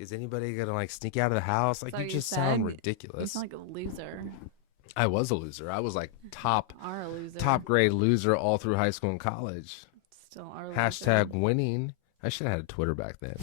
is anybody gonna like sneak out of the house? Like So you you just sound said you ridiculous. sound like a loser. I was a loser. I was like top Are a loser. top grade loser all through high school and college. Still are a loser. Hashtag winning. I should have had a Twitter back then.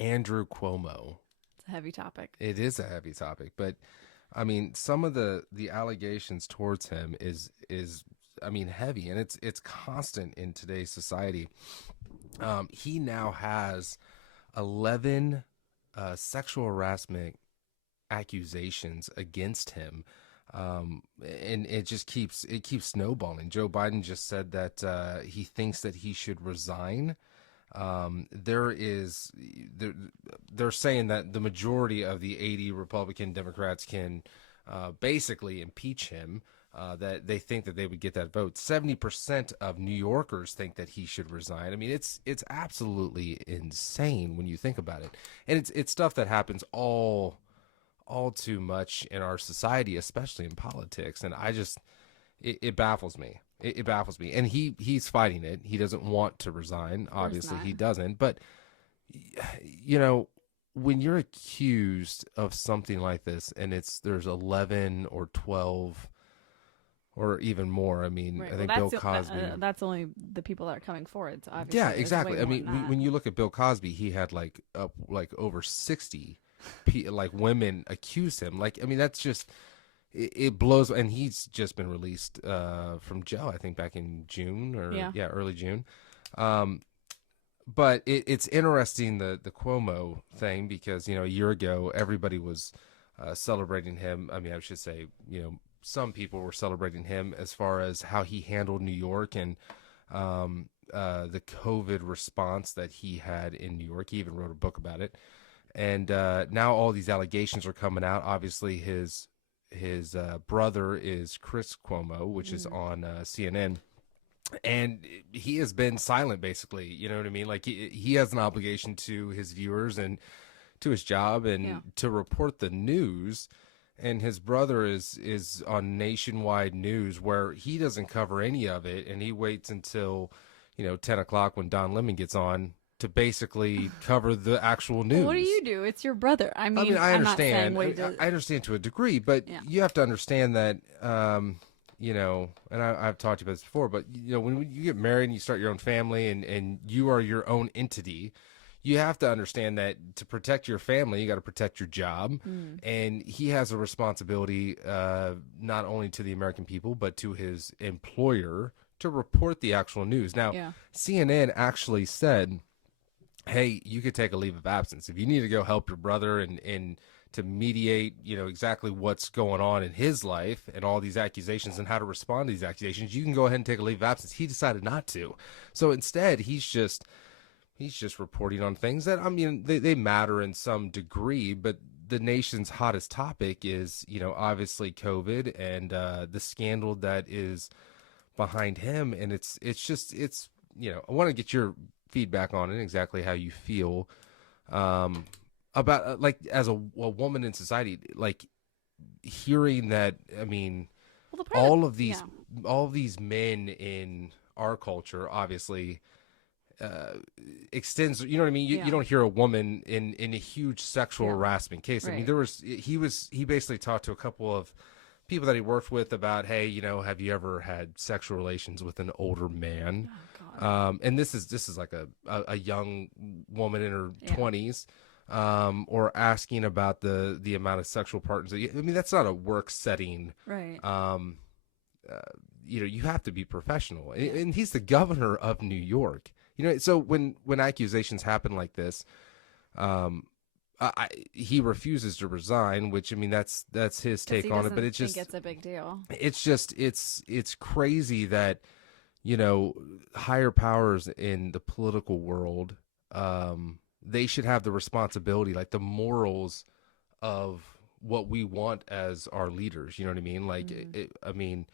Andrew Cuomo. It's a heavy topic. It is a heavy topic, but I mean, some of the allegations towards him is I mean heavy, and it's constant in today's society. He now has 11 sexual harassment accusations against him, and it keeps snowballing. Joe Biden just said that he thinks that he should resign. There is they're saying that the majority of the 80 Republican Democrats can basically impeach him. That they think that they would get that vote. 70% of New Yorkers think that he should resign. I mean, it's absolutely insane when you think about it, and it's stuff that happens all too much in our society, especially in politics. And it baffles me. It baffles me. And he's fighting it. He doesn't want to resign. Obviously, not. he doesn't. But you know, when you're accused of something like this, and there's 11 or 12 or even more. I mean, Right. I Well, think Bill Cosby. that's only the people that are coming forward. So obviously, Yeah, there's exactly. way I more mean, than that. when you look at Bill Cosby, he had like over 60 like women accuse him. Like, I mean, that's just it blows. And he's just been released from jail, I think back in June or Yeah. early June. Um, but it's interesting the Cuomo thing because a year ago everybody was celebrating him. I mean, I should say some people were celebrating him as far as how he handled New York and the COVID response that he had in New York. He even wrote a book about it. And now all these allegations are coming out. Obviously, his brother is Chris Cuomo, which is on CNN, and he has been silent, basically. You know what I mean? Like he has an obligation to his viewers and to his job and to report the news. And his brother is on nationwide news where he doesn't cover any of it, and he waits until 10 o'clock when Don Lemon gets on to basically cover the actual news. What do you do? It's your brother. I mean, I I'm not saying understand. what he does. I understand to a degree, but you have to understand that, and I've talked about this before, but when you get married and you start your own family and you are your own entity, you have to understand that to protect your family, you got to protect your job, and he has a responsibility not only to the American people but to his employer to report the actual news. Now, CNN actually said, hey, you could take a leave of absence. If you need to go help your brother and to mediate, exactly what's going on in his life and all these accusations and how to respond to these accusations, you can go ahead and take a leave of absence. He decided not to. So instead, he's just reporting on things that, I mean, they matter in some degree, but the nation's hottest topic is, obviously COVID and the scandal that is behind him. And it's I want to get your feedback on it, exactly how you feel about like as a woman in society, like hearing that. I mean, all of these men in our culture obviously extends. You know what I mean? You don't hear a woman in a huge sexual harassment case. Right. I mean, he basically talked to a couple of people that he worked with about, hey, have you ever had sexual relations with an older man? And this is like a young woman in her 20s, or asking about the amount of sexual partners. I mean, that's not a work setting. Right. You have to be professional, and he's the governor of New York. So when accusations happen like this, he refuses to resign, which, I mean, that's his take on it. But it's just, it's a big deal. It's just it's crazy that higher powers in the political world, they should have the responsibility, like the morals of what we want as our leaders. You know what I mean? Like, Mm-hmm. I mean,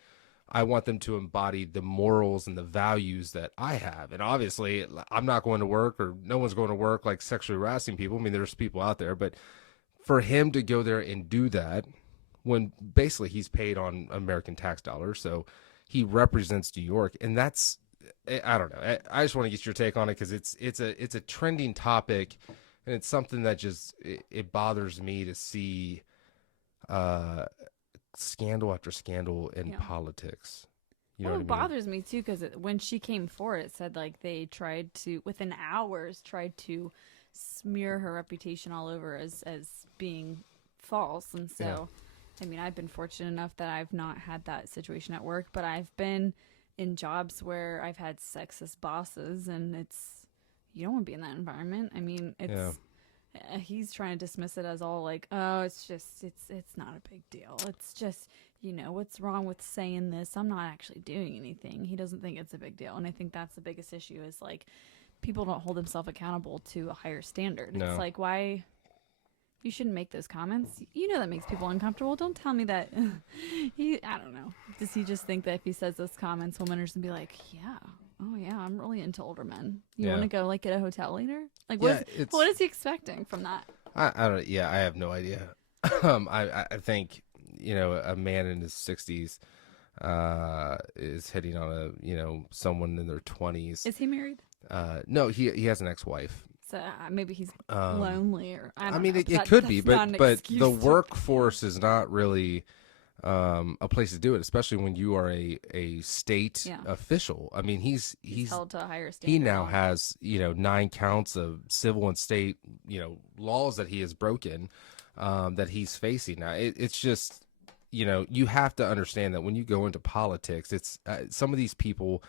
I want them to embody the morals and the values that I have. And obviously, I'm not going to work, or no one's going to work like sexually harassing people. I mean, there's people out there, but for him to go there and do that when basically he's paid on American tax dollars, so he represents New York, and that's, I don't know. I just want to get your take on it because it's a trending topic, and it's something that just it bothers me to see uh, scandal after scandal in politics. You know Well, what it I mean? bothers me too because when she came forward, it said like they tried to, within hours, tried to smear her reputation all over as being false. And so, I mean, I've been fortunate enough that I've not had that situation at work, but I've been in jobs where I've had sexist bosses, and you don't want to be in that environment. I mean, he's trying to dismiss it as all like, oh, it's not a big deal. It's just, what's wrong with saying this? I'm not actually doing anything. He doesn't think it's a big deal. And I think that's the biggest issue is like people don't hold themselves accountable to a higher standard. No. It's like, why you shouldn't make those comments. That makes people uncomfortable. Don't tell me that. I don't know. Does he just think that if he says those comments, women are just gonna be like, yeah, oh yeah, I'm really into older men. You want to go like get a hotel later? Like, what is he expecting from that? I don't. Yeah, I have no idea. I think a man in his 60s is hitting on someone in their 20s. Is he married? No, he has an ex-wife. So maybe he's lonely, or I don't mean, know. it could be, but the work. workforce is not really a place to do it, especially when you are a state official. I mean, he's held to a higher standard. He now has 9 counts of civil and state laws that he has broken, that he's facing now. It's just you have to understand that when you go into politics, it's some of these people.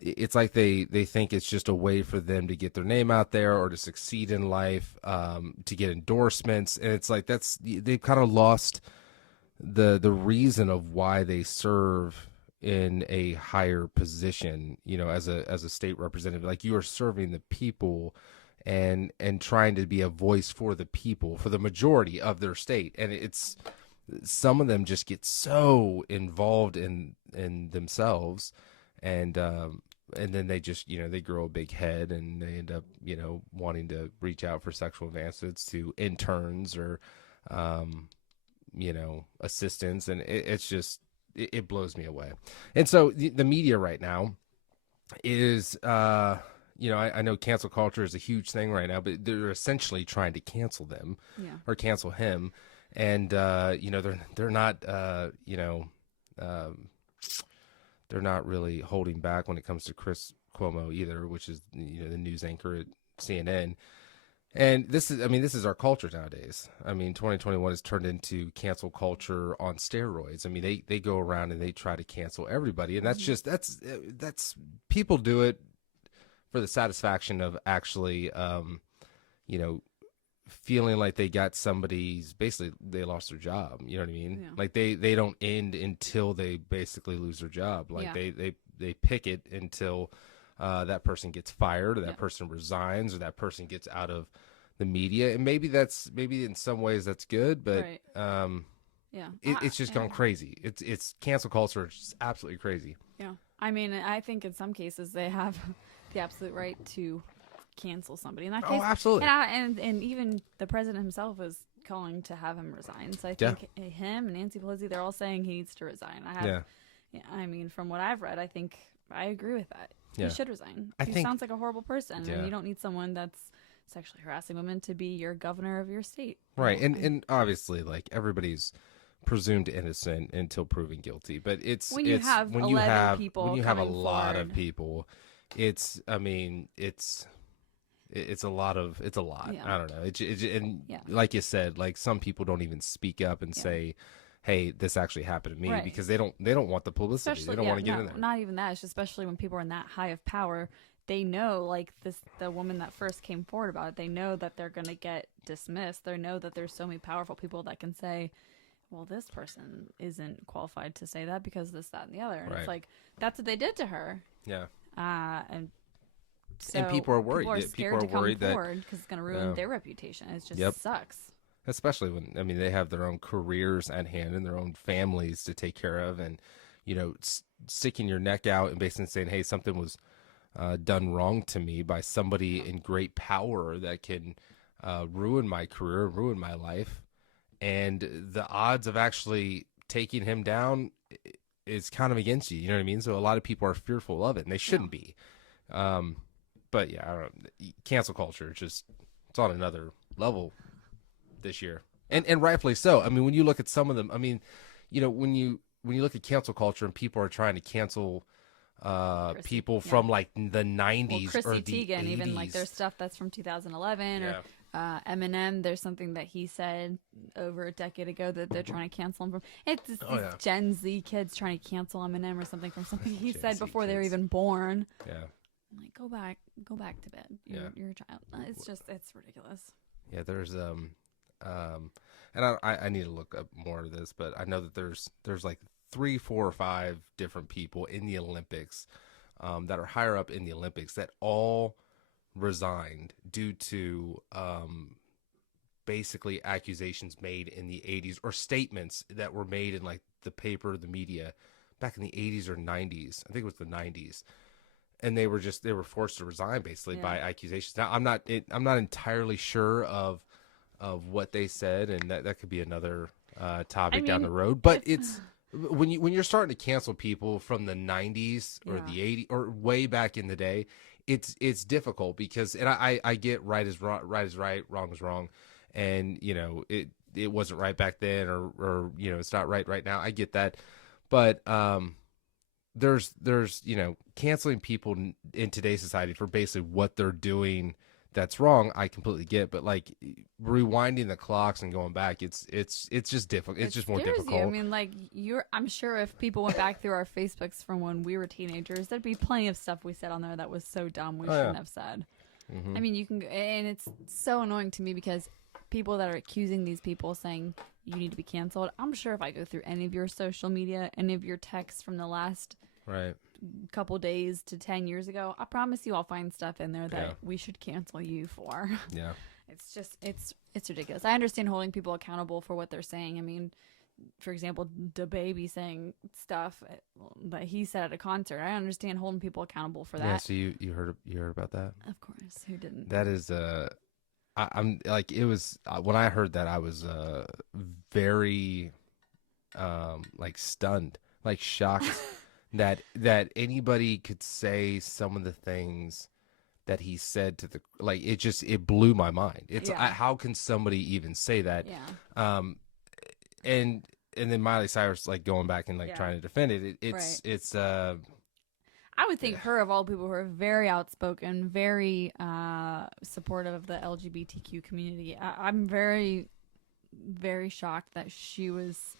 It's like they think it's just a way for them to get their name out there or to succeed in life, to get endorsements, and it's like they've kind of lost the reason of why they serve in a higher position, as a state representative. Like, you are serving the people and trying to be a voice for the people, for the majority of their state, and it's some of them just get so involved in themselves, and then they just, they grow a big head, and they end up, wanting to reach out for sexual advances to interns or, assistants. And it's just, it blows me away. And so the media right now is, I know cancel culture is a huge thing right now, but they're essentially trying to cancel them or cancel him. And, they're not, they're not really holding back when it comes to Cuomo either, which is the news anchor at CNN. And this is our culture nowadays. I mean, 2021 has turned into cancel culture on steroids. I mean, they go around and they try to cancel everybody, and that's just that's people do it for the satisfaction of actually feeling like they got somebody's, basically they lost their job. You know what I mean? Yeah. Like they don't end until they basically lose their job. Like they pick it until that person gets fired, or that person resigns, or that person gets out of the media. And maybe in some ways that's good, but it's just gone crazy. It's cancel culture. It's just absolutely crazy. Yeah. I mean, I think in some cases they have the absolute right to cancel somebody in that case. Oh, absolutely. And even the president himself is calling to have him resign. So I think him and Nancy Pelosi, they're all saying he needs to resign. I mean, from what I've read, I think I agree with that. He should resign. He sounds like a horrible person, and you don't need someone that's sexually harassing women to be your governor of your state. Right. And obviously, like, everybody's presumed innocent until proven guilty, but when you have a lot of people, it's a lot. Yeah. I don't know. Like you said, like, some people don't even speak up and say, hey, this actually happened to me, because they don't want the publicity. Especially, they don't want to get in there. Not even that. It's just, especially when people are in that high of power, they know, like the woman that first came forward about it, they know that they're going to get dismissed. They know that there's so many powerful people that can say, well, this person isn't qualified to say that because this, that, and the other. And it's like, that's what they did to her. Yeah. So and people are worried. People are scared to come forward because it's going to ruin their reputation. It just sucks. especially when, I mean, they have their own careers at hand and their own families to take care of, and sticking your neck out and basically saying, hey, something was done wrong to me by somebody in great power that can ruin my career, ruin my life, and the odds of actually taking him down is kind of against you. You know what I mean? So a lot of people are fearful of it, and they shouldn't be. But yeah, I don't know. Cancel culture, it's on another level this year, and rightfully so. I mean, when you look at some of them, I mean, when you look at cancel culture and people are trying to cancel people from like the 90s or the Teigen, 80s. even like there's stuff that's from 2011 or Eminem, there's something that he said over a decade ago that they're trying to cancel him from. It's Gen Z kids trying to cancel Eminem or something from something he said before they were even born. Yeah. Like, go back to bed. You're a child. It's ridiculous. Yeah, there's and I need to look up more of this, but I know that there's like 3, 4, or 5 different people in the Olympics that are higher up in the Olympics that all resigned due to basically accusations made in the 80s or statements that were made in like the paper, the media back in the 80s or 90s. I think it was the 90s. And they were forced to resign basically by accusations. Now I'm not entirely sure of what they said, and that could be another topic down the road. But it's when you're starting to cancel people from the 90s or the 80s or way back in the day, it's difficult because, and I get right is right, wrong is wrong, and it wasn't right back then or it's not right now. I get that, but there's canceling people in today's society for basically what they're doing that's wrong. I completely get, but like rewinding the clocks and going back, it's just difficult. It's just more difficult. I mean, like I'm sure if people went back through our Facebooks from when we were teenagers, there'd be plenty of stuff we said on there that was so dumb we shouldn't have said. Mm-hmm. I mean, you can, and it's so annoying to me because people that are accusing these people saying you need to be canceled. I'm sure if I go through any of your social media, any of your texts from the last couple days to 10 years ago, I promise you I'll find stuff in there that we should cancel you for. Yeah. It's just, it's ridiculous. I understand holding people accountable for what they're saying. I mean, for example, DaBaby saying stuff that he said at a concert. I understand holding people accountable for that. Yeah, so you heard about that? Of course. Who didn't? That is I'm like, it was when I heard that, I was very like stunned, like shocked that anybody could say some of the things that he said to the, like, it blew my mind. It's how can somebody even say that? Yeah. And then Miley Cyrus like going back and like trying to defend it. It's I would think her, of all people who are very outspoken, very supportive of the LGBTQ community, I'm very, very shocked that she was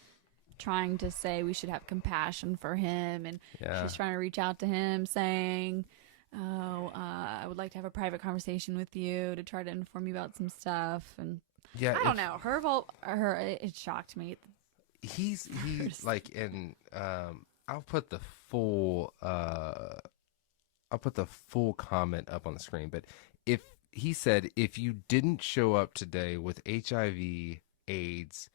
trying to say we should have compassion for him, and she's trying to reach out to him saying, I would like to have a private conversation with you to try to inform you about some stuff. And I don't know, it shocked me. He's like, and I'll put the full comment up on the screen. But if he said, if you didn't show up today with HIV, AIDS,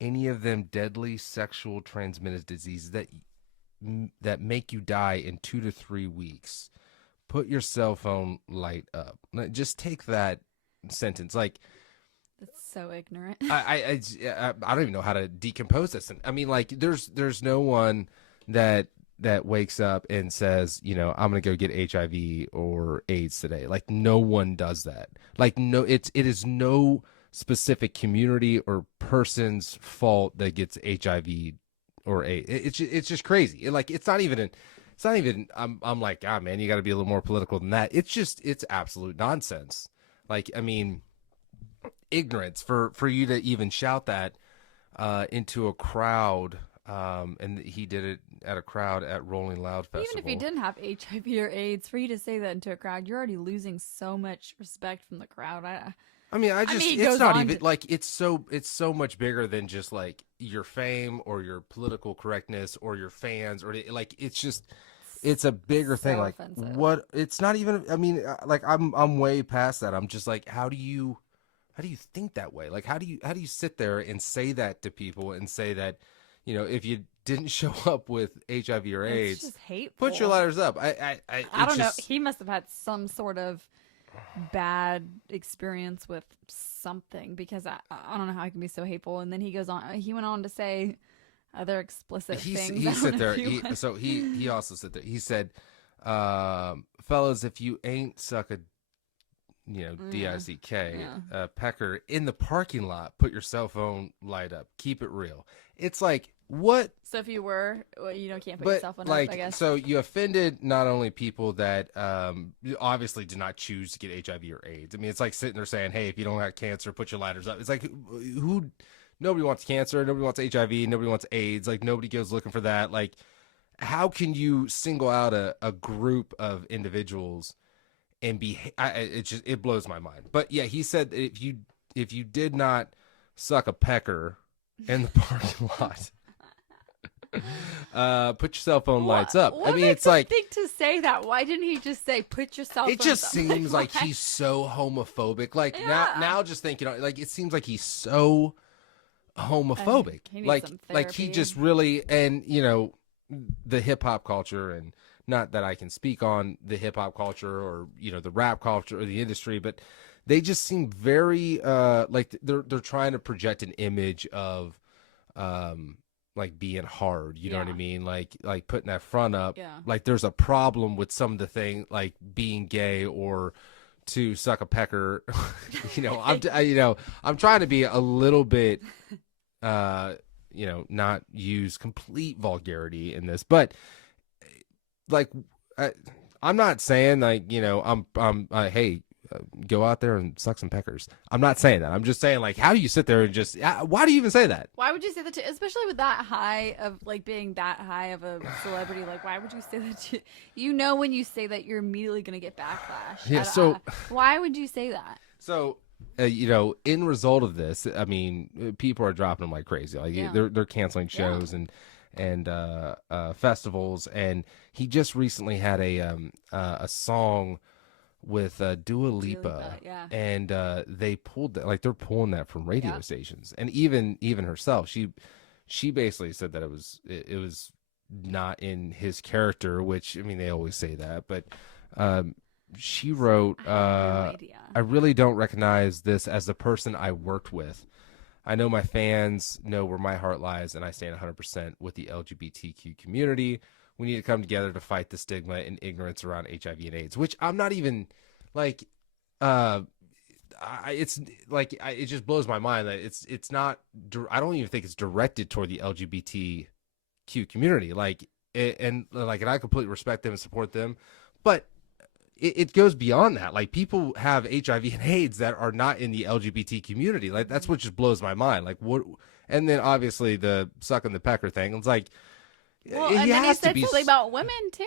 any of them deadly sexual transmitted diseases that make you die in 2 to 3 weeks, put your cell phone light up. Just take that sentence. Like, that's so ignorant. I don't even know how to decompose this. I mean, like, there's no one that wakes up and says, I'm going to go get HIV or AIDS today. Like, no one does that. Like, no, it is no specific community or person's fault that gets HIV or AIDS. It's just crazy. It's not even I'm like, man, you got to be a little more political than that. It's absolute nonsense. Like, I mean, ignorance for you to even shout that into a crowd. And he did it at a crowd at Rolling Loud Festival. Even if you didn't have HIV or AIDS, for you to say that into a crowd, you're already losing so much respect from the crowd. It's not even like, it's so much bigger than just like your fame or your political correctness or your fans, or like, it's a bigger thing. Like, offensive. What? It's not even. I mean, like, I'm way past that. I'm just like, how do you do you think that way? Like, how do you sit there and say that to people and say that, if you didn't show up with HIV or AIDS, it's just hateful. put your lighters up. I don't know. He must have had some sort of bad experience with something, because I don't know how he can be so hateful. And then he went on to say other explicit things. He sit there. He also sit there. He said, fellas, if you ain't suck a D-I-C-K, pecker in the parking lot, put your cell phone light up. Keep it real. It's like, what? So if you were, can't put your cell phone up, I guess. So you offended not only people that obviously did not choose to get HIV or AIDS. I mean, it's like sitting there saying, hey, if you don't have cancer, put your lighters up. It's like, nobody wants cancer. Nobody wants HIV. Nobody wants AIDS. Like, nobody goes looking for that. Like, how can you single out a group of individuals and it blows my mind. But yeah, he said if you did not suck a pecker in the parking lot, put your cell phone lights up. What makes him think to say that? Why didn't he just say put your cell phone? It just seems like he's so homophobic. Like, now just thinking, like, it seems like he's so homophobic. He needs some therapy. Like he just really, and the hip hop culture, and not that I can speak on the hip hop culture or the rap culture or the industry, but they just seem very like they're trying to project an image of like being hard, you know what I mean? Like putting that front up. Yeah. Like there's a problem with some of the thing, like being gay or to suck a pecker. I'm trying to be a little bit not use complete vulgarity in this, but like I'm not saying like hey, go out there and suck some peckers. I'm not saying that. I'm just saying, like, how do you sit there and just why do you even say that? Why would you say that to, especially with that high of like being that high of a celebrity? Like, why would you say that to, when you say that you're immediately going to get backlash? Yeah. So why would you say that? So in result of this, I mean, people are dropping them like crazy. Like they're canceling shows and festivals. And he just recently had a song with Dua Lipa, and they pulled that, like they're pulling that from radio stations, and even herself, she basically said that it was not in his character, which I mean they always say that, but she wrote, I really don't recognize this as the person I worked with. I know my fans know where my heart lies, and I stand 100% with the LGBTQ community. We need to come together to fight the stigma and ignorance around HIV and AIDS, which I'm not even like, it's like, it just blows my mind that it's not, I don't even think it's directed toward the LGBTQ community. And I completely respect them and support them, but it goes beyond that. Like, people have HIV and AIDS that are not in the LGBT community. Like, that's what just blows my mind. Like, what? And then obviously the sucking the pecker thing. It's like, well, and then he said something about women too.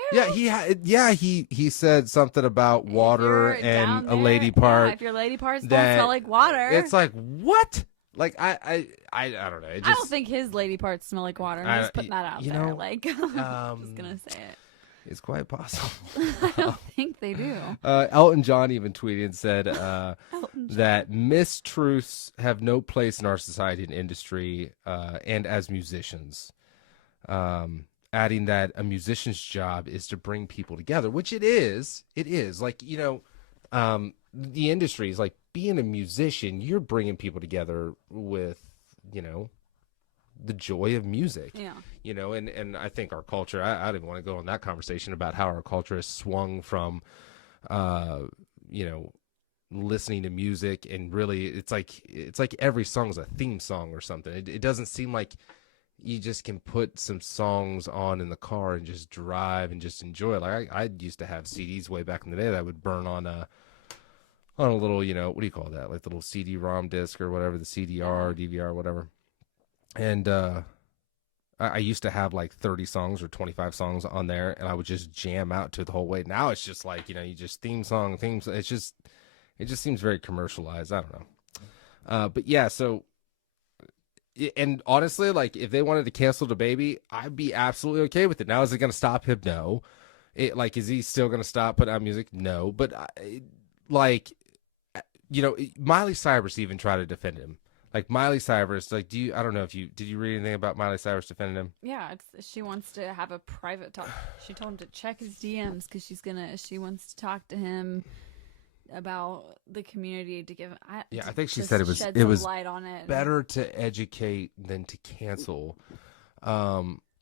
He said something about water and a lady part. Yeah, if your lady parts don't smell like water, it's like, what? Like, I don't know. I don't think his lady parts smell like water. I'm just putting that out there. Like, I'm just gonna say it. It's quite possible. I don't think they do. Elton John even tweeted and said that mistruths have no place in our society and industry, and as musicians. Adding that a musician's job is to bring people together, which it is. It is. Like, the industry is like, being a musician, you're bringing people together with, the joy of music. Yeah. And I think our culture, I don't even want to go on that conversation about how our culture has swung from, listening to music, and really it's like every song is a theme song or something. It doesn't seem like you just can put some songs on in the car and just drive and just enjoy it. Like I used to have CDs way back in the day that I would burn on a little, what do you call that? Like the little CD-ROM disc or whatever, the CDR, DVR, whatever. And I used to have like 30 songs or 25 songs on there, and I would just jam out to it the whole way. Now it's just like, you just theme song. It just seems very commercialized. I don't know. But yeah, so. And honestly, like, if they wanted to cancel DaBaby, I'd be absolutely okay with it. Now, is it going to stop him? No. Is he still going to stop putting out music? No. But Miley Cyrus even tried to defend him. Like Miley Cyrus, like I don't know if did you read anything about Miley Cyrus defending him? Yeah, she wants to have a private talk. She told him to check his DMs because she wants to talk to him about the community to give. I think she said it was light on it. Better to educate than to cancel.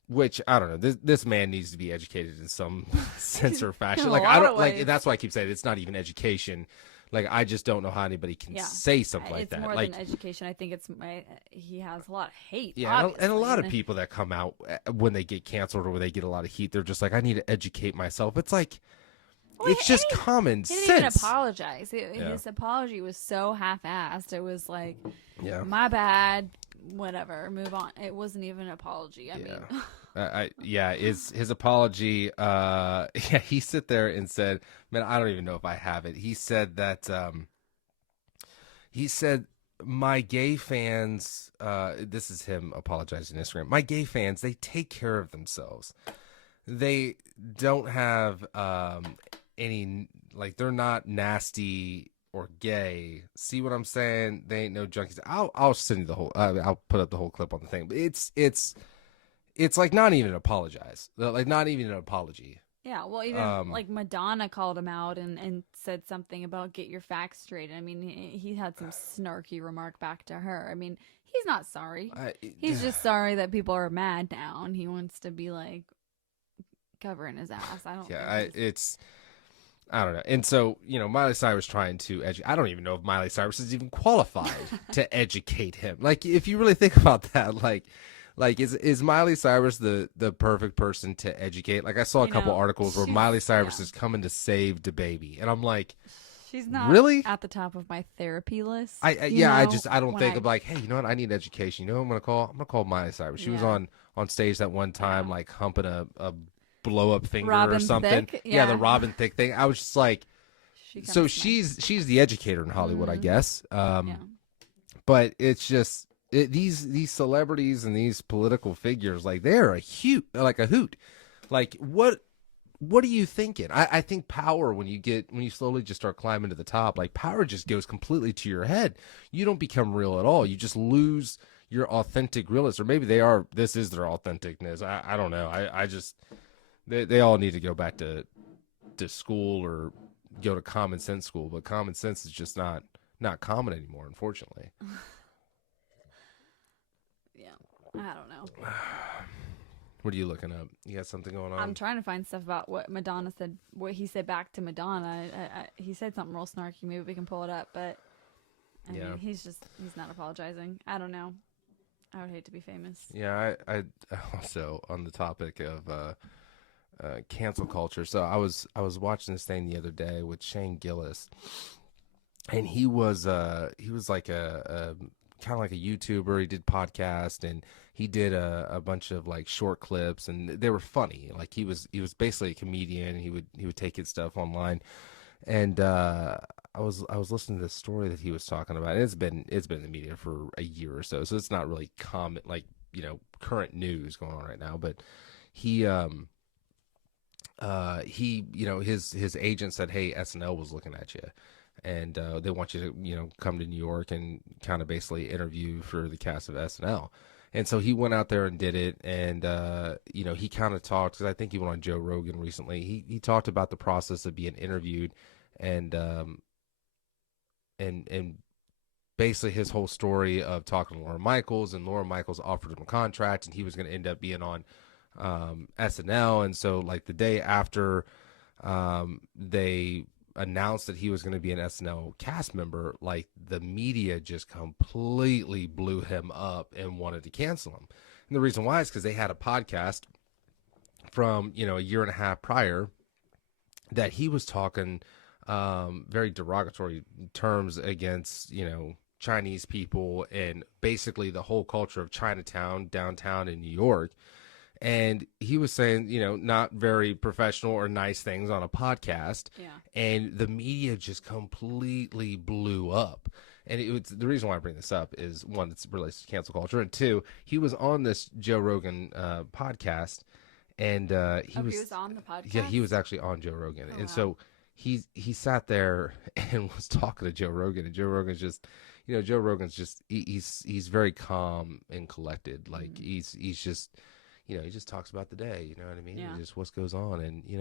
Which I don't know. This man needs to be educated in some sense or fashion. Like I don't like. That's why I keep saying it's not even education. Like I just don't know how anybody can say something like that. It's more like, than education. I think he has a lot of hate. Yeah, and a lot of people that come out when they get canceled or when they get a lot of heat, they're just like, I need to educate myself. It's like, it's just common sense. He didn't even apologize. His apology was so half-assed. It was like, my bad, whatever, move on. It wasn't even an apology. I mean, his apology. He sit there and said, "Man, I don't even know if I have it." He said that. He said, "My gay fans." This is him apologizing on Instagram. My gay fans, they take care of themselves. They don't have any, like, they're not nasty or gay. See what I'm saying? They ain't no junkies. I'll send you the whole. I'll put up the whole clip on the thing. But it's like not even an apologize. Like not even an apology. Yeah, well, even like Madonna called him out and said something about get your facts straight. I mean, he had some snarky remark back to her. I mean, he's not sorry. He's just sorry that people are mad now, and he wants to be like covering his ass. I don't. Yeah, I don't know. And so, Miley Cyrus trying to educate. I don't even know if Miley Cyrus is even qualified to educate him. Like, if you really think about that, like is Miley Cyrus the perfect person to educate? Like, I saw a couple articles where Miley Cyrus is coming to save DaBaby, and I'm like, she's not really at the top of my therapy list. I don't think of like, hey, you know what? I need education. You know who I'm gonna call? I'm gonna call Miley Cyrus. She was on stage that one time, like humping a blow up finger Robin or something. Thicke, the Robin Thicke thing. I was just like, so she's the educator in Hollywood, I guess. But it's just these celebrities and these political figures, like they're a hoot. Like what are you thinking? I think power, when you slowly just start climbing to the top, like power just goes completely to your head. You don't become real at all. You just lose your authentic realness, or maybe this is their authenticness. I don't know. I just. They all need to go back to school or go to common sense school, but common sense is just not common anymore, unfortunately. Yeah, I don't know. What are you looking up? You got something going on? I'm trying to find stuff about what Madonna said, what he said back to Madonna. He said something real snarky. Maybe we can pull it up, but I mean, he's not apologizing. I don't know. I would hate to be famous. Yeah, I also, on the topic of cancel culture. So I was watching this thing the other day with Shane Gillis, and he was like a kind of like a YouTuber. He did podcast, and he did a bunch of like short clips, and they were funny. Like he was basically a comedian. And he would take his stuff online, and I was listening to this story that he was talking about. And it's been in the media for a year or so it's not really common, like current news going on right now. But he his agent said, hey, SNL was looking at you, and they want you to come to New York and kind of basically interview for the cast of SNL. And so he went out there and did it, and he kind of talked, because I think he went on Joe Rogan recently. He talked about the process of being interviewed, and basically his whole story of talking to Lauren Michaels, and Lauren Michaels offered him a contract, and he was going to end up being on SNL. And so like the day after they announced that he was going to be an SNL cast member, like the media just completely blew him up and wanted to cancel him. And the reason why is because they had a podcast from a year and a half prior that he was talking very derogatory terms against Chinese people, and basically the whole culture of Chinatown downtown in New York. And he was saying, not very professional or nice things on a podcast. Yeah. And the media just completely blew up. And the reason why I bring this up is, one, it's related to cancel culture. And two, he was on this Joe Rogan podcast. And he was on the podcast? Yeah, he was actually on Joe Rogan. Oh, and wow. So he sat there and was talking to Joe Rogan, and Joe Rogan's just, Joe Rogan's just he's very calm and collected. Like he's just, he just talks about the day. You know what I mean? Yeah. Just what goes on, and you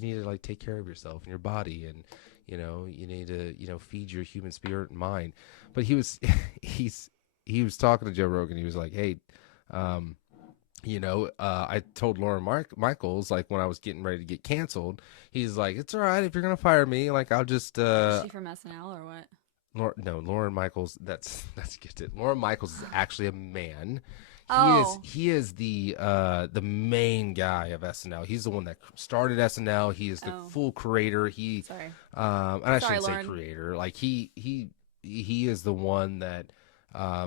need to like take care of yourself and your body, and you need to feed your human spirit and mind. But he was he was talking to Joe Rogan. He was like, hey, I told Lauren Michaels, like, when I was getting ready to get canceled, he's like, it's all right if you're gonna fire me, like, I'll just Is she from SNL or what? No, Lauren Michaels, that's gifted. Lauren Michaels is actually a man. Oh. He is the main guy of SNL. He's the one that started SNL. He is the full creator. Sorry. And I shouldn't Lauren. say creator. Like he is the one that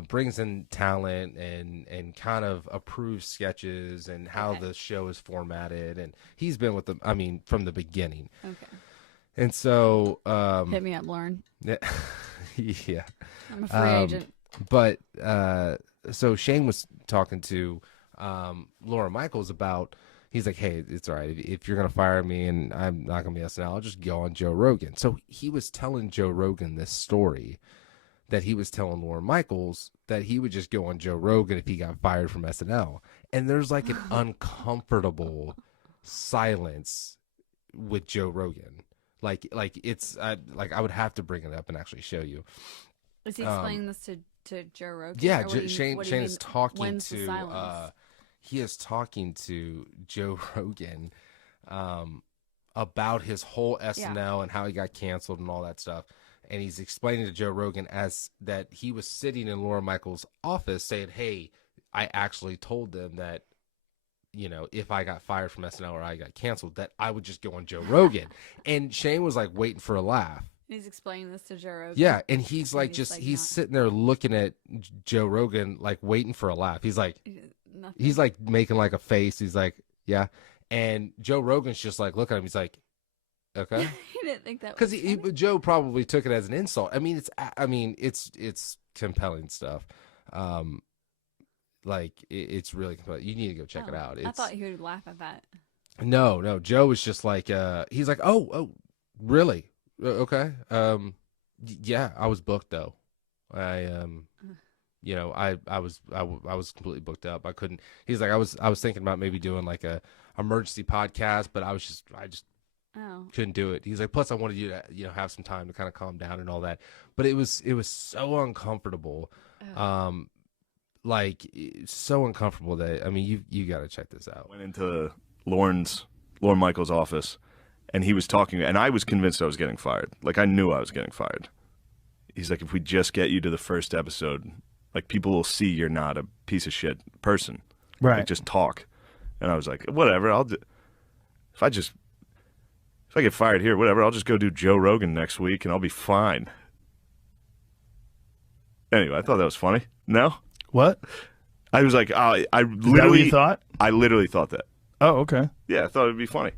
brings in talent and kind of approves sketches and how the show is formatted. And he's been with them, I mean, from the beginning. Okay. And so hit me up, Lauren. Yeah. Yeah. I'm a free agent. But so Shane was talking to Laura Michaels about, he's like, hey, it's all right. If you're going to fire me and I'm not going to be SNL, I'll just go on Joe Rogan. So he was telling Joe Rogan this story that he was telling Lauren Michaels that he would just go on Joe Rogan if he got fired from SNL. And there's like an uncomfortable silence with Joe Rogan. Like it's like I would have to bring it up and actually show you. Is he explaining this to Joe Rogan? Yeah, Shane is talking to he is talking to Joe Rogan about his whole SNL and how he got canceled and all that stuff. And he's explaining to Joe Rogan as that he was sitting in Lauren Michaels' office saying, hey, I actually told them that, if I got fired from SNL or I got canceled, that I would just go on Joe Rogan. And Shane was like waiting for a laugh. He's explaining this to Joe Rogan. Yeah, and he's like, he's sitting there looking at Joe Rogan, like waiting for a laugh. He's like, nothing. He's like making like a face. He's like, yeah. And Joe Rogan's just like looking at him. He's like, okay. He didn't think that because Joe probably took it as an insult. I mean, it's compelling stuff. Like it's really compelling. You need to go check it out. I thought he would laugh at that. No. Joe was just like, he's like, oh, really? Okay. Yeah, I was booked though. I was completely booked up. I couldn't. He's like, I was thinking about maybe doing like a emergency podcast, but I just couldn't do it. He's like, plus I wanted you to have some time to kind of calm down and all that. But it was so uncomfortable. Like so uncomfortable that, I mean, you got to check this out. Went into Lauren Michaels' office, and he was talking, and I was convinced I was getting fired. Like, I knew I was getting fired. He's like, if we just get you to the first episode, like, people will see you're not a piece of shit person. Right. Like, just talk. And I was like, whatever, I'll do. If I get fired here, whatever, I'll just go do Joe Rogan next week, and I'll be fine. Anyway, I thought that was funny. No? What? I was like, I literally. Is that what you thought? I literally thought that. Oh, okay. Yeah, I thought it'd be funny.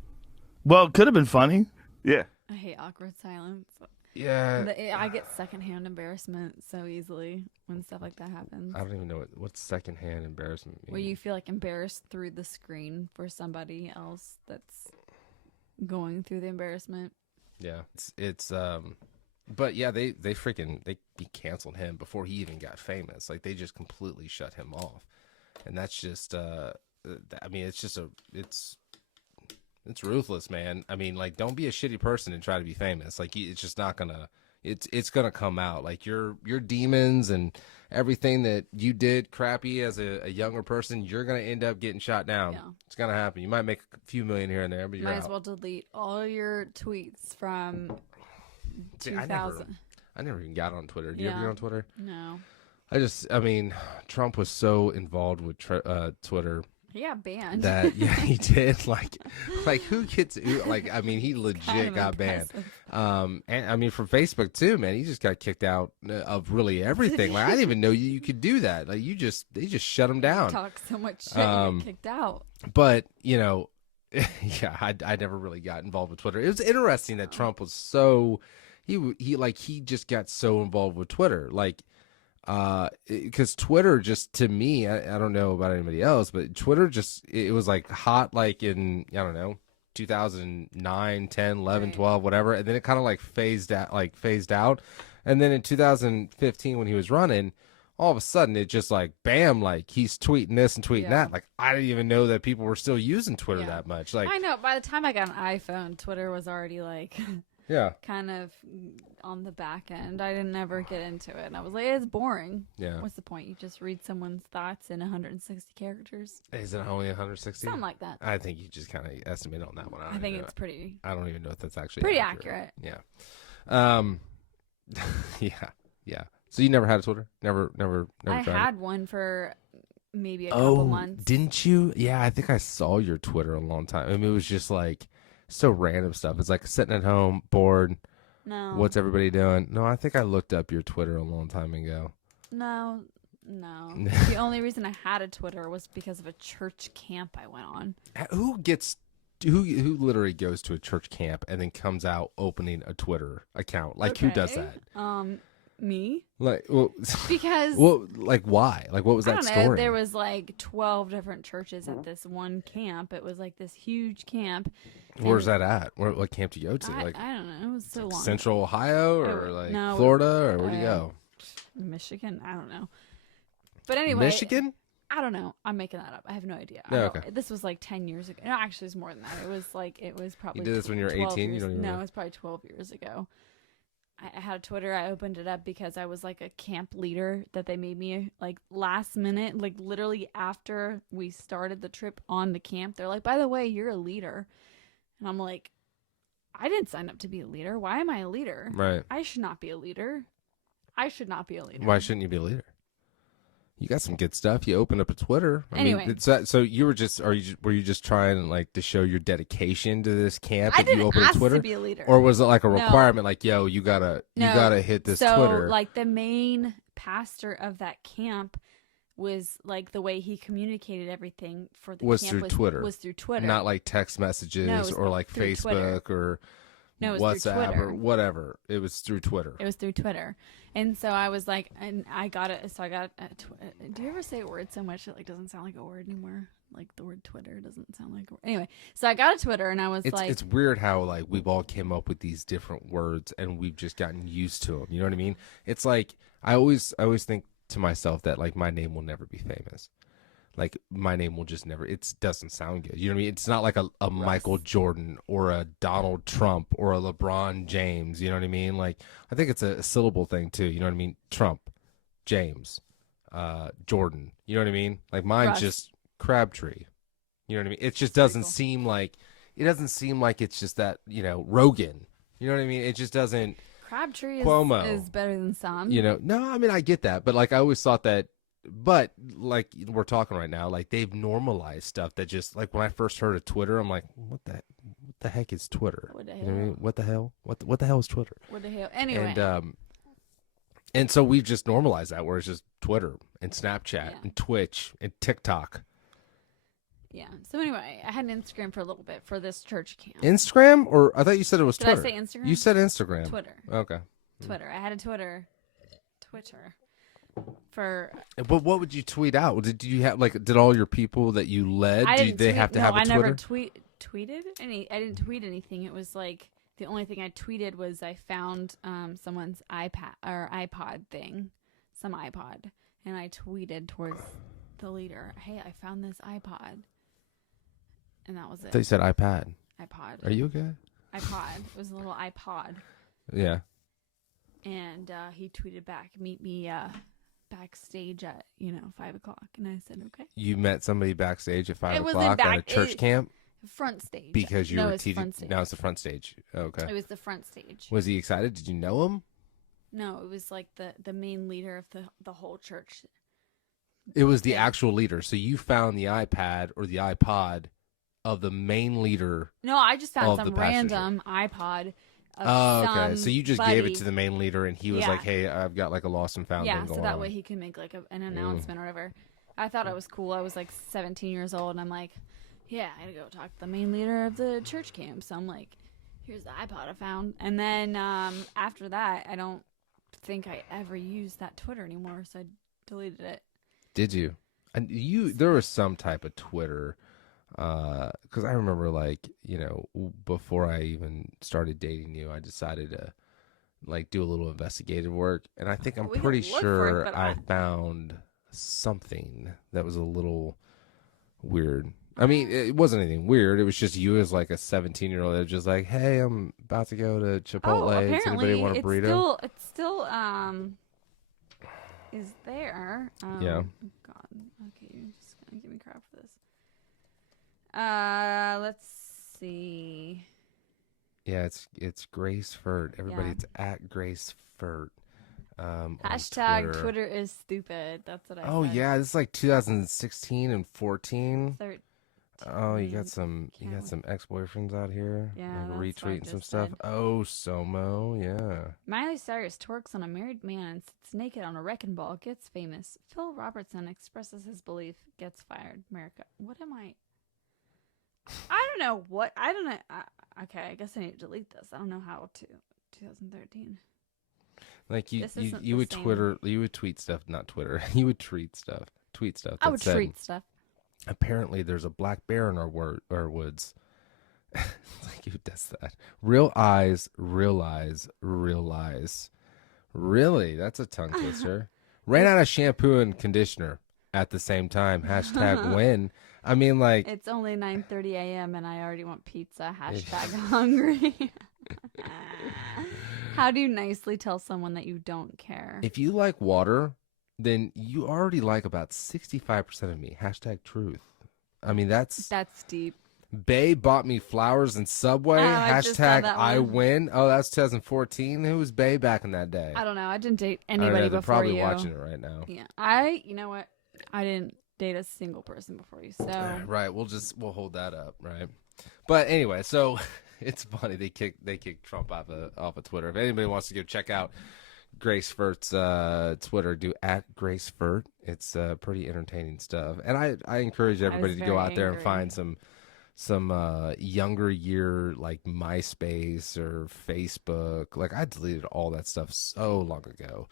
Well, it could have been funny. Yeah. I hate awkward silence. Yeah. I get secondhand embarrassment so easily when stuff like that happens. I don't even know what's secondhand embarrassment mean. Where you feel like embarrassed through the screen for somebody else that's going through the embarrassment. Yeah. It's but yeah, they canceled him before he even got famous. Like, they just completely shut him off. And that's just I mean, it's ruthless, man. I mean, like, don't be a shitty person and try to be famous. Like, it's just not gonna. It's gonna come out. Like, your demons and everything that you did crappy as a younger person, you're gonna end up getting shot down. Yeah. It's gonna happen. You might make a few million here and there, but you're Might out. as well delete all your tweets from 2000. I never even got on Twitter. Do you ever get on Twitter? No. I mean, Trump was so involved with Twitter. Yeah, banned. That he did. Like who gets like? I mean, he legit got banned. And I mean, from Facebook too, man. He just got kicked out of really everything. Like, I didn't even know you could do that. Like, they just shut him down. Talk so much shit, you get kicked out. But yeah, I never really got involved with Twitter. It was interesting that Trump was so he just got so involved with Twitter, like. Because Twitter just, to me, I don't know about anybody else, but Twitter just, it was like hot, like in, I don't know, 2009, 10, 11, Right. 12, whatever, and then it kind of like phased out, and then in 2015 when he was running, all of a sudden it just like bam, like he's tweeting this and tweeting Yeah. that. Like I didn't even know that people were still using Twitter Yeah. that much. Like I know. By the time I got an iPhone, Twitter was already like yeah, kind of on the back end. I didn't ever get into it, and I was like, it's boring. yeah. What's the point? You just read someone's thoughts in 160 characters, Is it only 160? something like that. I think you just kind of estimate on that one. I think it's pretty I don't even know if that's actually pretty accurate. Yeah. Yeah. So you never had a Twitter? Never I tried had one for maybe a couple months. Didn't you? Yeah, I think I saw your Twitter a long time. I mean, it was just like so random stuff. It's like sitting at home, bored. No. What's everybody doing? No, I think I looked up your Twitter a long time ago. No. The only reason I had a Twitter was because of a church camp I went on. Who literally goes to a church camp and then comes out opening a Twitter account? Like who does Okay. that? Me. Like, well, Because well, like why? Like, what was I that don't know. story? There was like 12 different churches at this one camp. It was like this huge camp. Where's that at? What camp do you go to? I Like don't know. It was so long. Central Ohio or like no, Florida or where do you uh, go? Michigan. I don't know. But anyway, Michigan? I don't know. I'm making that up. I have no idea. No, I don't- okay. This was like 10 years ago. No, actually, it's more than that. It was probably. You did this when you were 12 18? You years- don't even No, remember? it was probably 12 years ago. I had a Twitter. I opened it up because I was like a camp leader that they made me like last minute, like literally after we started the trip on the camp. They're like, by the way, you're a leader. And I'm like, I didn't sign up to be a leader. Why am I a leader? Right. I should not be a leader. I should not be a leader. Why shouldn't you be a leader? You got some good stuff. You opened up a Twitter. I Anyway. mean, it's that, so you were just were you just trying like to show your dedication to this camp I that you didn't opened ask a Twitter? to be a leader. Or was it like a No. requirement like, yo, you gotta hit this so, Twitter? like the main pastor of that camp was like the way he communicated everything for the Was camp through Twitter. Was through Twitter. Not like text messages No, it was or like through Facebook or No, it was through WhatsApp Twitter. or whatever. It was through Twitter. It was through Twitter. And so I was like, and I got it. So I got do you ever say a word so much it like doesn't sound like a word anymore? Like the word Twitter doesn't sound like a word. Anyway, so I got a Twitter and I was like. It's weird how like we've all came up with these different words and we've just gotten used to them. You know what I mean? It's like I always think to myself that like my name will never be famous. Like my name will just never. It doesn't sound good. You know what I mean? It's not like a Michael Jordan or a Donald Trump or a LeBron James. You know what I mean? Like I think it's a syllable thing too. You know what I mean? Trump, James, Jordan. You know what I mean? Like mine's Russ. just Crabtree. You know what I mean? It just doesn't cool. seem like it's just that, you know, Rogan. You know what I mean? It just doesn't. Crabtree Cuomo. is better than some. You know, no, I mean I get that, but like I always thought that. But like we're talking right now, like they've normalized stuff that just like when I first heard of Twitter, I'm like, what the heck is Twitter? What the You know what I hell? mean? What the hell? What the hell is Twitter? What the hell? Anyway. And so we've just normalized that where it's just Twitter and Snapchat Yeah. and Twitch and TikTok. Yeah. So anyway, I had an Instagram for a little bit for this church camp. Instagram, or I thought you said it was Did I Twitter. say Instagram? You said Instagram. Twitter. Okay. Twitter. I had a Twitter. For But what would you tweet out? Did you have did all your people that you led? I Do didn't they tweet, have to no, have a I Twitter? never tweeted any. I didn't tweet anything. It was like the only thing I tweeted was I found someone's iPad or iPod thing, some iPod, and I tweeted towards the leader, "Hey, I found this iPod," and that was it. They said iPad. iPod. Are you okay? iPod. It was a little iPod, Yeah. and he tweeted back, "Meet me backstage at 5:00," and I said, "Okay." You met somebody backstage at 5 It wasn't o'clock at a back- church it- camp Front stage. because you no, were it's teaching. front stage. Now it's the front stage. Okay. It was the front stage. Was he excited? Did you know him? No, it was like the main leader of the whole church. It was the actual leader. So you found the iPad or the iPod of the main leader. No, I just found Of some the passenger. random iPod. Of Oh, okay. some So you just gave it buddy. to the main leader, and he was Yeah. like, "Hey, I've got like a lost and found Yeah, thing so going that on." way he can make like an announcement or whatever. I thought it was cool. I was like 17 years old, and I'm like, yeah, I gotta go talk to the main leader of the church camp. So I'm like, here's the iPod I found. And then after that, I don't think I ever used that Twitter anymore, so I deleted it. Did you? And there was some type of Twitter. Because I remember, like, before I even started dating you, I decided to like do a little investigative work, and I think I'm We can pretty look for it, sure but I found something that was a little weird. I mean, it wasn't anything weird. It was just you as like a 17-year-old that was just like, "Hey, I'm about to go to Chipotle. Does anybody want a burrito?" It still is there. Yeah. God. Okay, you're just gonna give me crap for this. Let's see. Yeah, it's Grace Furt. Everybody, Yeah. it's at Grace Furt. Hashtag on Twitter is stupid. That's what I Oh said. yeah, this is like 2016 and 14. 13. Oh, you got some ex-boyfriends out here. Yeah, like that's what I retweeting some just stuff. said. Oh, Somo, yeah. Miley Cyrus twerks on a married man and sits naked on a wrecking ball. Gets famous. Phil Robertson expresses his belief. Gets fired. America. What am I? I don't know what. I don't know. Okay, I guess I need to delete this. I don't know how to. 2013. Like you This isn't you the would same. you would tweet stuff, not Twitter. You would tweet stuff. I that would said, treat stuff. apparently there's a black bear in our woods. Like, who does that? Real eyes, real eyes, real eyes. Really? That's a tongue twister. Ran out of shampoo and conditioner at the same time. Hashtag win. I mean, like, It's only 9:30 a.m. and I already want pizza. Hashtag hungry. How do you nicely tell someone that you don't care? if you like water, then you already like about 65% of me. Hashtag truth. I mean, that's deep. Bay bought me flowers in Subway. Oh, I just saw Hashtag that I one. win. Oh, that's 2014. Who was Bay back in that day? I don't know. I didn't date I don't know, anybody they're before probably you. watching it right now. Yeah. You know what? I didn't date a single person before you. So Right. We'll hold that up, right? But anyway, so it's funny they kicked Trump off of Twitter. If anybody wants to go check out Grace Furt's Twitter, do at Grace Furt. It's pretty entertaining stuff, and I encourage everybody to go very out there and angry. find some younger year like MySpace or Facebook. Like, I deleted all that stuff so long ago.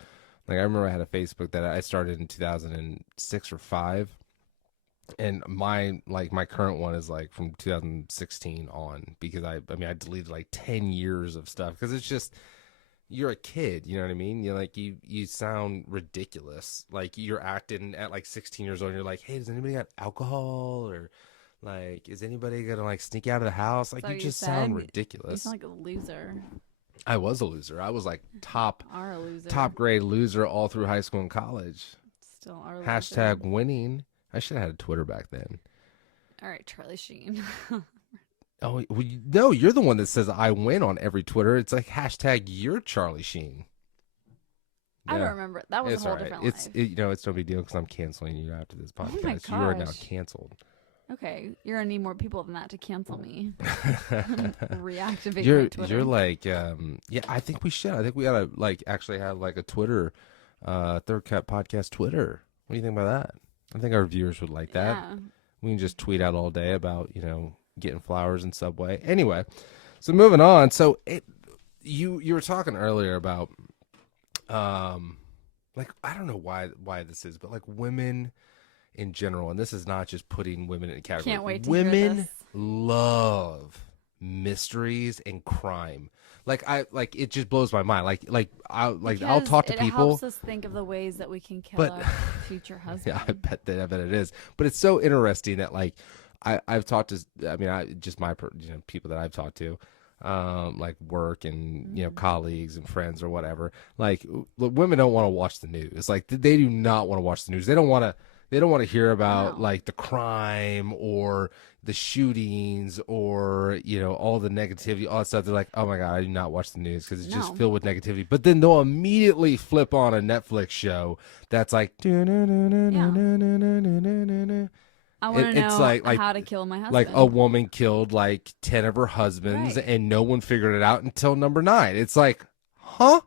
Like, I remember I had a Facebook that I started in 2006 or 5. And my current one is like from 2016 on, because I deleted like 10 years of stuff, because it's just, you're a kid, you know what I mean? You're like, you sound ridiculous. Like, you're acting at like 16 years old and you're like, hey, does anybody got alcohol, or like, is anybody gonna like sneak out of the house? Like, So you you just said sound you ridiculous. sound like a loser. I was a loser. I was like top Are a loser. grade loser all through high school and college. Still are a Hashtag loser. winning. I should have had a Twitter back then. All right, Charlie Sheen. Oh, well, no, you're the one that says I win on every Twitter. It's like hashtag you're Charlie Sheen. I Yeah. don't remember. That was It's a whole all right. different It's life. it's no big deal, because I'm canceling you after this Oh podcast. my You are now gosh. canceled. Okay, you're gonna need more people than that to cancel me. Reactivate you're my Twitter. you're like yeah. I think we should. I think we gotta like actually have like a Twitter, Third Cut Podcast Twitter. What do you think about that? I think our viewers would like that. Yeah. We can just tweet out all day about getting flowers in Subway. Anyway, so moving on. So you were talking earlier about like, I don't know why this is, but like women in general, and this is not just putting women in a category. Can't wait to hear Women this. love mysteries and crime. Like, it just blows my mind. I'll Because talk to it people. helps us think of the ways that we can kill But- our future husband. Yeah, I bet it is. But it's so interesting that like I've talked to, people that I've talked to, like work and colleagues and friends or whatever. Like, women don't want to watch the news. Like, they do not want to watch the news. They don't want to hear about No. like the crime or the shootings or all the negativity, all that stuff. They're like, oh my god, I do not watch the news because it's just No. filled with negativity. But then they'll immediately flip on a Netflix show that's like, I want to it's know like how to kill my husband. like a woman killed like 10 of her husbands, Right. and no one figured it out until number 9. It's like, huh?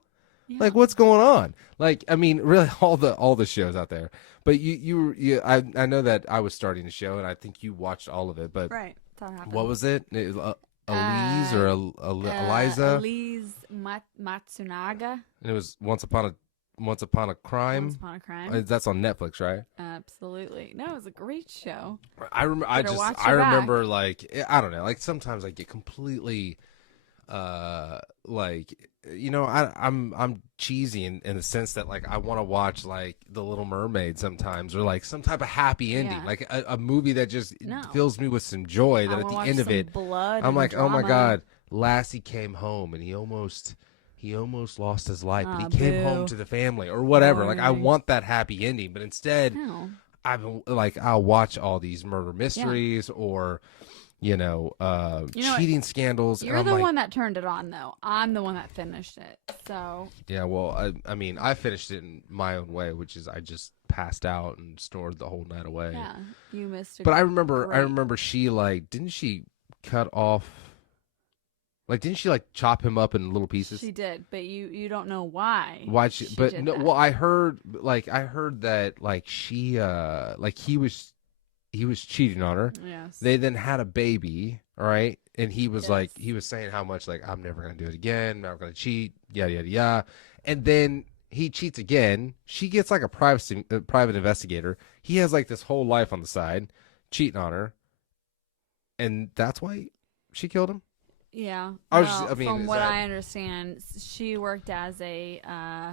Yeah. Like, what's going on? Like, I mean, really, all the shows out there. But I know that I was starting a show, and I think you watched all of it. But Right. That's how it happened. what was it? Elise or Eliza? Elise Matsunaga. And it was Once Upon a Once Upon a Crime. Once Upon a Crime. That's on Netflix, right? Absolutely. No, it was a great show. I remember. Watch I your remember back. like I don't know. Like sometimes I get completely, like I'm cheesy in the sense that like I want to watch like The Little Mermaid sometimes, or like some type of happy ending, Yeah. like a movie that just No. fills me with some joy. That I at wanna the watch end of some it, blood I'm and like, oh my drama. god, Lassie came home and he almost lost his life, but he came home Boo. to the family or whatever. Like I Boring. want that happy ending, but instead No. I've been like I'll watch all these murder mysteries or cheating scandals. You're and I'm the like, one that turned it on, though. I'm the one that finished it. So yeah, well, I mean, I finished it in my own way, which is I just passed out and snored the whole night away. yeah, you missed it. But I remember she like didn't she cut off, like didn't she like chop him up in little pieces? She did, but you don't know why. Why she? But did no, that. well, I heard that like she like he was cheating on her. Yes. They then had a baby, all right? And he was like, Yes. he was saying how much, like, I'm never going to do it again. I'm not going to cheat, yada, yada, yada. And then he cheats again. She gets like a private investigator. He has like this whole life on the side, cheating on her. And that's why she killed him? Yeah. Is from what that- I understand, she worked as an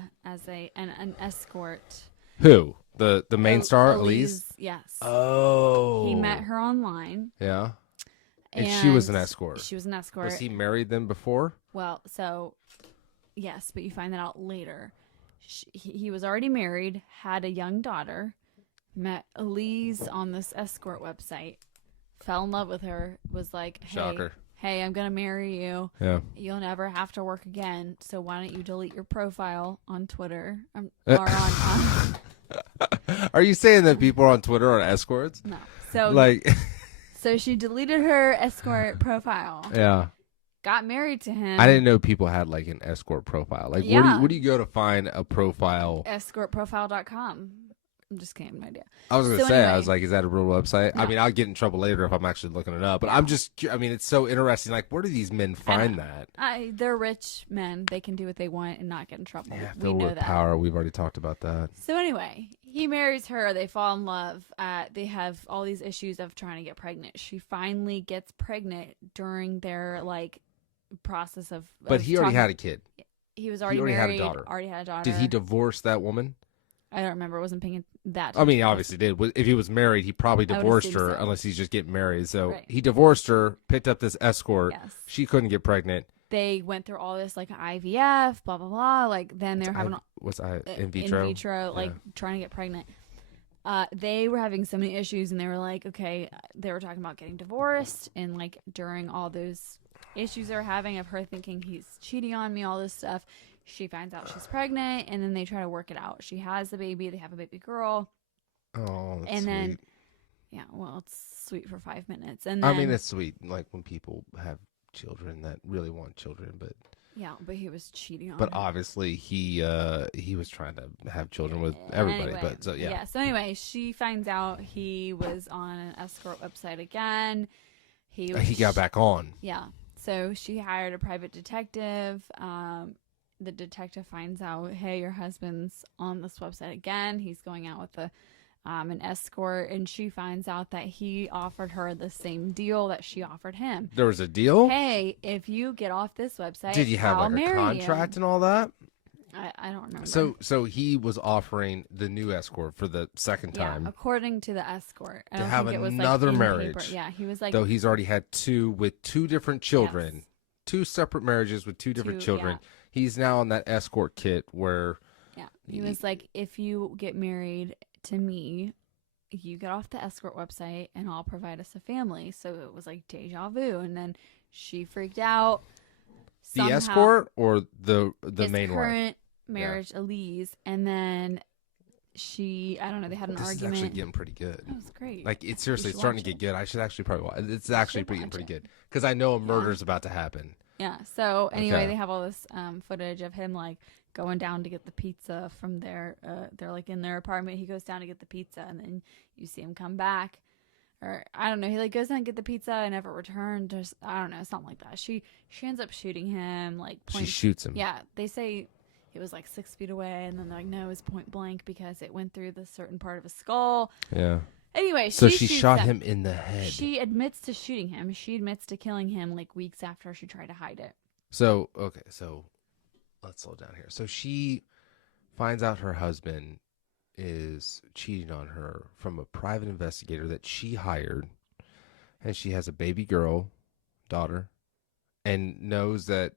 escort. Who? The main star, Elise? Yes. Oh. He met her online. Yeah. And she was an escort. She was an escort. Was he married then before? Well, so yes, but you find that out later. He was already married, had a young daughter, met Elise on this escort website, fell in love with her, was like, Shocker. hey, I'm going to marry you. Yeah. You'll never have to work again. So why don't you delete your profile on Twitter or on Are you saying that people on Twitter are escorts? no. So Like, so she deleted her escort profile. yeah. Got married to him. I didn't know people had like an escort profile. Like, Yeah. where do you go to find a profile? Escortprofile.com. I'm just kidding, no idea. I was gonna So say, I anyway. was like, is that a real website? I No. mean, I'll get in trouble later if I'm actually looking it up. But I'm just, I mean, it's so interesting. Like, where do these men find that? They're rich men. They can do what they want and not get in trouble. Yeah, we filled know with that. power. We've already talked about that. So anyway, he marries her. They fall in love. They have all these issues of trying to get pregnant. She finally gets pregnant during their like process of. But he already had a kid. He was already already had a married. daughter. Already had a daughter. Did he divorce that woman? I don't remember. I wasn't paying that. I mean, he obviously did. If he was married, he probably I would divorced assume her, so. unless he's just getting married. So Right. he divorced her, picked up this escort. Yes. She couldn't get pregnant. They went through all this like IVF, blah blah blah. Like then they're having In vitro? in vitro, like trying to get pregnant. They were having so many issues, and they were like, okay, they were talking about getting divorced, and like during all those issues they were having of her thinking he's cheating on me, all this stuff, she finds out she's pregnant, and then they try to work it out. She has the baby. They have a baby girl. Oh, that's And then- sweet. Yeah, well, it's sweet for 5 minutes, and then, I mean, it's sweet. Like when people have children that really want children, but yeah, but he was cheating on but her. obviously he was trying to have children with everybody. Anyway, But so yeah. So anyway, she finds out he was on an escort website again. He He got back on. Yeah. So she hired a private detective. The detective finds out, hey, your husband's on this website again. He's going out with an escort, and she finds out that he offered her the same deal that she offered him. There was a deal. Hey, if you get off this website, Did you have I'll like a marry contract you. and all that? I don't remember. So he was offering the new escort for the second yeah, time. according to the escort, I To don't have think it was another like in marriage. paper. Yeah, he was like, Though he's already had two with two different children, Yes. two separate marriages with two different Two, children. yeah. He's now on that escort kit where yeah, he was like, if you get married to me, you get off the escort website and I'll provide us a family. So it was like deja vu. And then she freaked out. the Somehow, escort or the his main wife. current marriage, Elise, and then I don't know, they had an This argument. is actually getting pretty good. It was great. Like it's seriously should starting watch to get it. good. I should actually probably watch. It's actually should pretty watch pretty it. good because I know a murder's about to happen. Yeah. So anyway, Okay. they have all this footage of him like going down to get the pizza from their. They're like in their apartment. He goes down to get the pizza, and then you see him come back, or I don't know. He like goes down and get the pizza and never returned. I don't know, something like that. She ends up shooting him. Like She points, shoots him. Yeah, they say it was like 6 feet away, and then they're like, no, it was point blank because it went through the certain part of his skull. Yeah. Anyway, so she shot him in the head. She admits to shooting him. She admits to killing him like weeks after she tried to hide it. So, okay, so let's slow down here. So she finds out her husband is cheating on her from a private investigator that she hired, and she has a baby girl, daughter, and knows that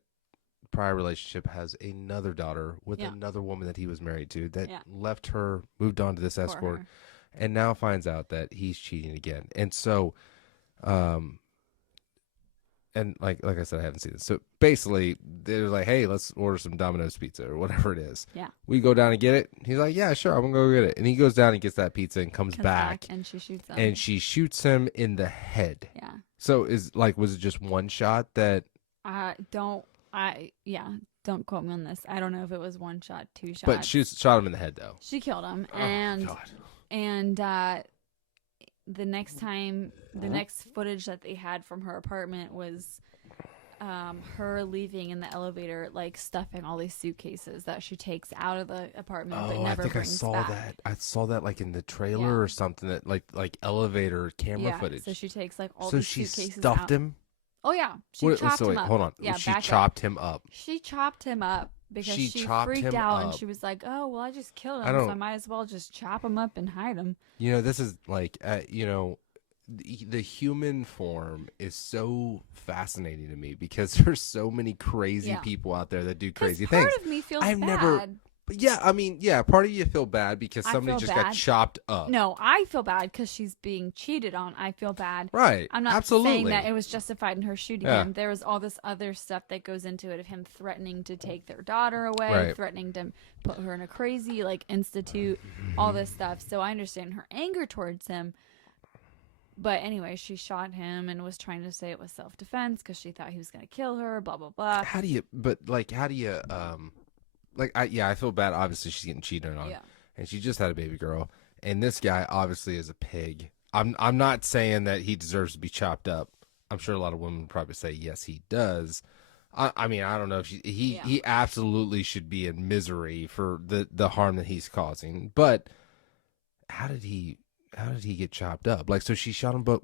prior relationship has another daughter with another woman that he was married to that left her, moved on to this escort, and now finds out that he's cheating again. And so, and like I said, I haven't seen this. So basically, they're like, hey, let's order some Domino's pizza or whatever it is. Yeah. We go down and get it. He's like, yeah, sure, I'm going to go get it. And he goes down and gets that pizza and comes back. And she shoots him. And she shoots him in the head. Yeah. So was it just one shot that? Don't quote me on this. I don't know if it was one shot, two shots. But she shot him in the head, though. She killed him. God. And the next footage that they had from her apartment was her leaving in the elevator, like stuffing all these suitcases that she takes out of the apartment but never brings back. I saw that like in the trailer or something, that like elevator camera footage. So she takes like all these suitcases out. So she stuffed him? Oh yeah, she chopped him up. Hold on. Yeah, she chopped him up. She chopped him up because she freaked out and she was like, "Oh well, I just killed him, so I might as well just chop him up and hide him." You know, this is like, the human form is so fascinating to me because there's so many crazy people out there that do crazy things. Part of me feels bad. But yeah, I mean, part of you feel bad because somebody just got chopped up. No, I feel bad because she's being cheated on. I feel bad. Right. I'm not saying that it was justified in her shooting him. There was all this other stuff that goes into it of him threatening to take their daughter away, threatening to put her in a crazy institute, all this stuff. So I understand her anger towards him. But anyway, she shot him and was trying to say it was self-defense because she thought he was going to kill her, blah, blah, blah. I feel bad. Obviously, she's getting cheated on, and she just had a baby girl. And this guy obviously is a pig. I'm not saying that he deserves to be chopped up. I'm sure a lot of women would probably say yes, he does. I mean, I don't know if he absolutely should be in misery for the harm that he's causing. But how did he get chopped up? Like, so she shot him, but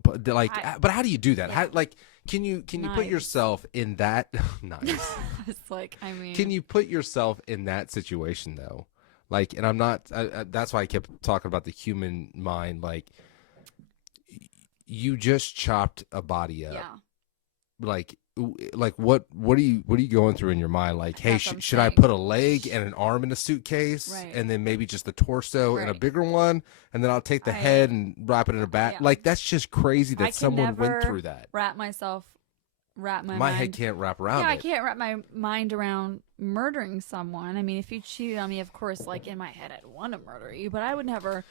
how do you do that? Yeah. How, like, can you put yourself in that? Nice. It's like, I mean, can you put yourself in that situation though? Like, and I'm not. That's why I kept talking about the human mind. Like, you just chopped a body up. Yeah. Like what are you going through in your mind? Like, hey, should I put a leg and an arm in a suitcase, and then maybe just the torso and a bigger one, and then I'll take the head and wrap it in a bag? Yeah. Like, that's just crazy that someone went through that. My head can't wrap around it. I can't wrap my mind around murdering someone. I mean, if you cheated on me, of course, like in my head, I'd want to murder you, but I would never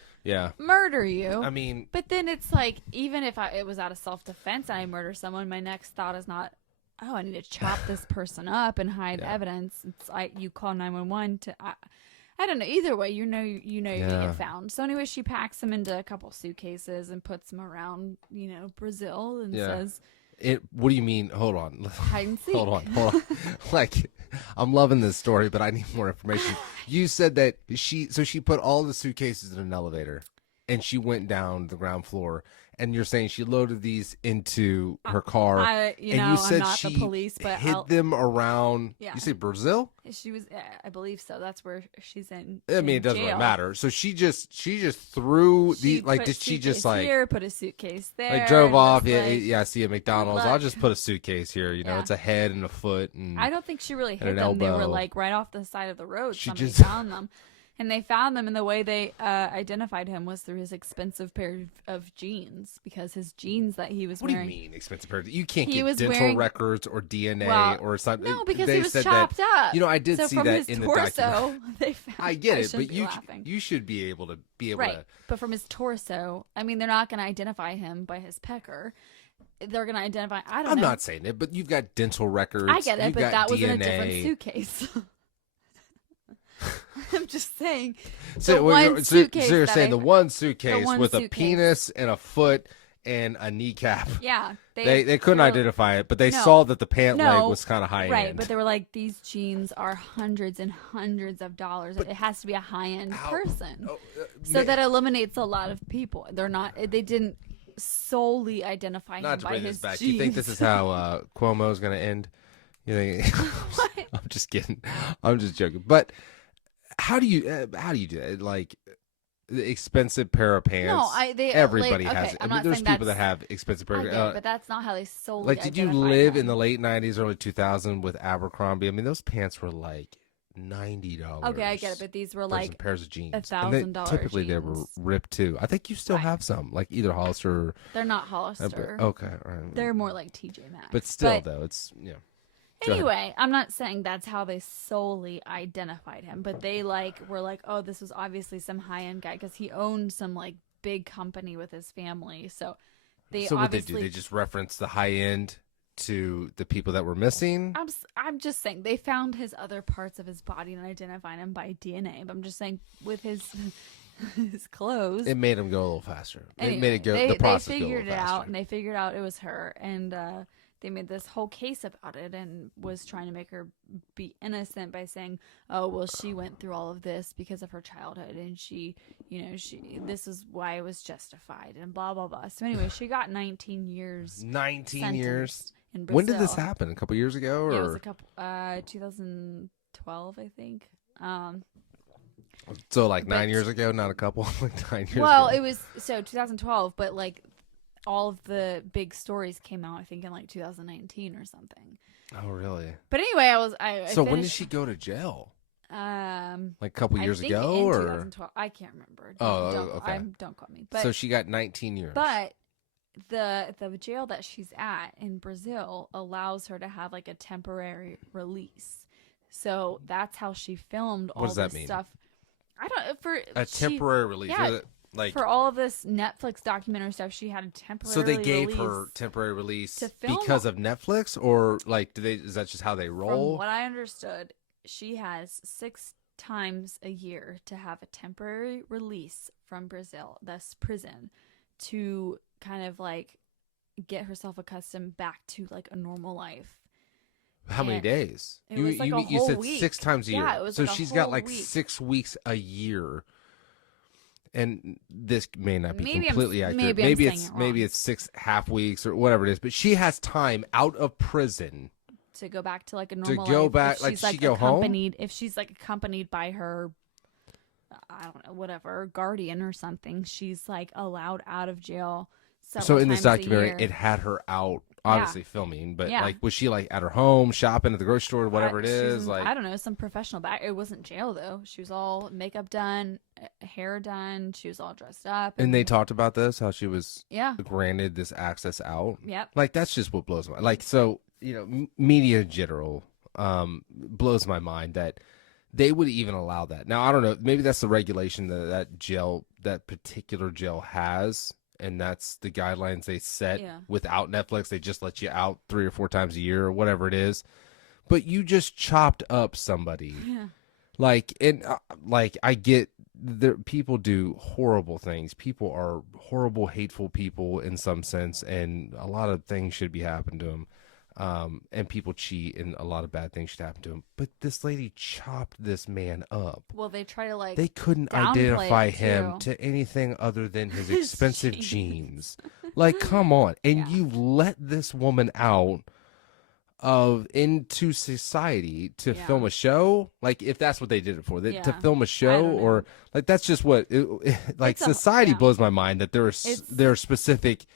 murder you. I mean, but then it's like, even if it was out of self-defense and I murder someone, my next thought is not, oh, I need to chop this person up and hide evidence. It's like you call 911 to. I don't know. Either way, you know you're gonna get found. So anyway, she packs him into a couple suitcases and puts him around, Brazil, and says. What do you mean? Hold on. Hide and seek. Hold on. Like, I'm loving this story, but I need more information. You said that she put all the suitcases in an elevator, and she went down the ground floor. And you're saying she loaded these into her car, and you said I'm not she the police, but hid them around. Yeah. You say Brazil? She was, I believe so. That's where she's in. I mean, it doesn't really matter. So she just threw the like. Did she just like here, put a suitcase there? Like drove off? I see a McDonald's. I'll just put a suitcase here. It's a head and a foot, and I don't think she really hid them. Elbow. They were like right off the side of the road. Somebody found them. And they found them, and the way they identified him was through his expensive pair of jeans, because his jeans that he was wearing. What do you mean expensive pair? You can't get dental records or DNA or something. No, because he was chopped up. I did see that in the documentary. They found, I get it, but you should be able to to. But from his torso, I mean, they're not going to identify him by his pecker. They're going to identify. I'm not saying it, but you've got dental records. I get it, but that DNA. Was in a different suitcase. I'm just saying. So you're saying the one suitcase with a penis and a foot and a kneecap. Yeah, They couldn't identify it, but they saw that the pant leg was kind of high end. Right, but they were like, these jeans are hundreds and hundreds of dollars. It has to be a high end person. So that eliminates a lot of people. They didn't solely identify him by his jeans. Do you think this is how Cuomo is going to end? You think? What? I'm just kidding. I'm just joking. But how do you do it? Like the expensive pair of pants. No, everybody like, has. okay, I mean, there's people that have expensive pair. But that's not how they solely. Like, did you live in the late '90s, early 2000s with Abercrombie? I mean, those pants were like $90. Okay, I get it, but these were like pairs of jeans. $1,000. Typically, they were ripped too. I think you still have some, like either Hollister. Or, they're not Hollister. Okay, right. They're more like TJ Maxx. But still, though, it's Anyway, I'm not saying that's how they solely identified him, but they were like, oh, this was obviously some high end guy because he owned some like big company with his family. So what they do? They just reference the high end to the people that were missing. I'm just saying they found his other parts of his body and identified him by DNA. But I'm just saying with his clothes, it made him go a little faster. Anyway, it made it go. The process they figured go a little it faster. out, and they figured out it was her, and they made this whole case about it and was trying to make her be innocent by saying, oh, well, she went through all of this because of her childhood, and this is why it was justified, and blah blah blah. So anyway, she got 19 years. 19 years. In Brazil. When did this happen? A couple years ago, or yeah, it was a couple 2012, I think. So like 9 years ago, not a couple, like 9 years ago. Well, it was 2012, but like all of the big stories came out, I think, in like 2019 or something. Oh, really? But anyway, So when did she go to jail? Like a couple years ago, in or 2012? I can't remember. Okay. Don't quote me. But, so she got 19 years. But the jail that she's at in Brazil allows her to have like a temporary release. So that's how she filmed all what does that this mean? Stuff. I don't for a temporary release. Yeah, like for all of this Netflix documentary stuff, she had a temporary. So they gave her temporary release because of Netflix, or like, is that just how they roll? From what I understood, she has 6 times a year to have a temporary release from Brazil, thus prison, to kind of like get herself accustomed back to like a normal life. How many days? It was like a whole said week. 6 times a year. Yeah, it was so like a she's got whole like week. 6 weeks a year. And this may not be Maybe completely accurate. maybe it's 6 half weeks or whatever it is. But she has time out of prison to go back to like a normal to go life. back. If Like she's, she go home. If she's like accompanied by her, I don't know, whatever, guardian or something, she's like allowed out of jail. So in this times a documentary, year. it had her out, obviously filming, but Yeah. like, was she like at her home, shopping at the grocery store, whatever it is? Like, I don't know, some professional back. It wasn't jail though. She was all makeup done, hair done. She was all dressed up. And they talked about this, how she was granted this access out. Yep. Like, that's just what blows my like. So media in general blows my mind that they would even allow that. Now I don't know. Maybe that's the regulation that particular jail has. And that's the guidelines they set. Without Netflix, they just let you out 3 or 4 times a year or whatever it is. But you just chopped up somebody. Yeah. Like, and I get that people do horrible things. People are horrible, hateful people in some sense, and a lot of things should be happening to them. And people cheat, and a lot of bad things should happen to him. But this lady chopped this man up. Well, they try to like. They couldn't identify him to anything other than his expensive jeans. Like, come on! And you let this woman out into society to film a show. Like, if that's what they did it for, to film a show, or like that's just what. Like, society blows my mind that there are specific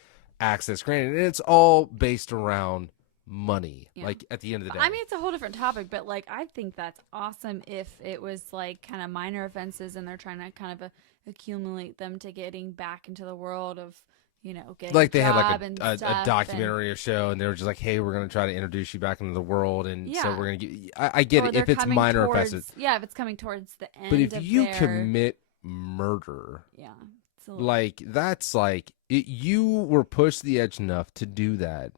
access granted, and it's all based around money. Like, at the end of the day, I mean, it's a whole different topic, but like, I think that's awesome if it was like kind of minor offenses and they're trying to kind of accumulate them to getting back into the world of getting like they a had job like a documentary or show, and they were just like, hey, we're going to try to introduce you back into the world, and so we're going to give I get it if it's minor offenses. If it's coming towards the end, but if you commit murder, like, that's like you were pushed to the edge enough to do that.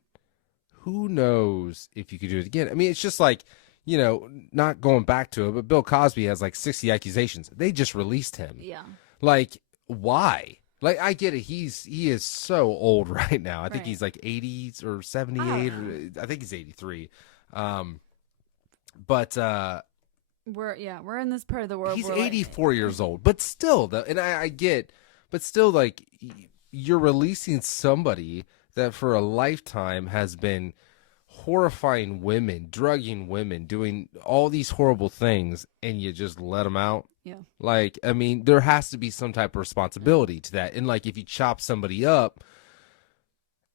Who knows if you could do it again? I mean, it's just like, not going back to it, but Bill Cosby has like 60 accusations. They just released him. Yeah. Like, why? Like, I get it. He is so old right now. I think Right. he's like 80s or 78, or I think he's 83. But we're in this part of the world. he's where 84 years old. But still, though, and I get, but still, like, you're releasing somebody that for a lifetime has been horrifying women, drugging women, doing all these horrible things, and you just let them out. Yeah. Like, I mean, there has to be some type of responsibility to that. And like, if you chop somebody up